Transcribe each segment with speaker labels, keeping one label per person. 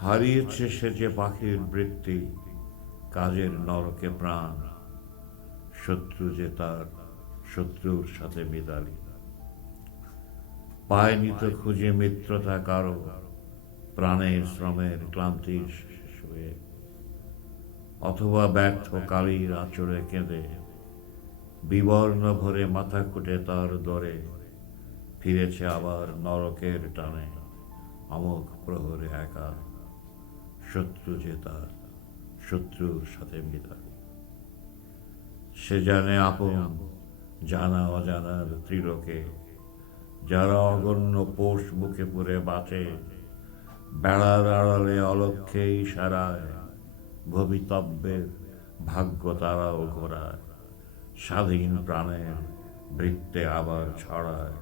Speaker 1: হারিয়েছে সে যে পাখির বৃত্তি, কাজের নরকে প্রাণ। শত্রু যে তার, শত্রুর সাথে মিতালি। পায়নি তো খুঁজে মিত্রতা কারও, প্রাণের শ্রমের ক্লান্তি শেষ হয়ে। অথবা ব্যর্থ কালীর আচরে কেঁদে, বিবর্ণ ভরে মাথা কুটে তার দরে। ফিরেছে আবার নরকের টানে অমোঘ প্রহরে একা। শত্রু যে তার শত্রুর সাথে মিতালি সে জানে আপন, জানা অজানার ত্রিলোকে, যারা অগণ্য পোষ মুখে পড়ে বাঁচে, বেড়ার আড়ালে অলক্ষে ইশারায়, ভবিতব্যের ভাগ্য তারাও ঘোরায়, স্বাধীন প্রাণের বৃত্তে আবার ছড়ায়,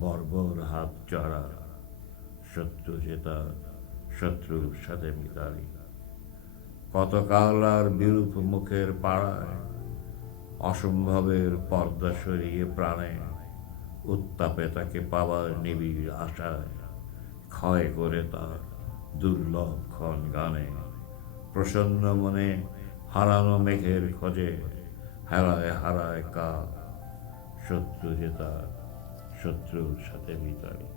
Speaker 1: বর্বর হাত চড়া শত্রু জেতা শত্রুর সাথে মিতালি কতকাল আর বিরূপ মুখের পাড়ায় অসম্ভবের পর্দা সরিয়ে প্রাণে উত্তাপে তাকে পাওয়ার নিবিড় আশায় ক্ষয় করে তার দুর্লভ ক্ষণ গানে। প্রসন্ন মনে হারানো মেঘের খোঁজে হারায় হারায় কা শত্রু তার শত্রুর সাথে মিতালি।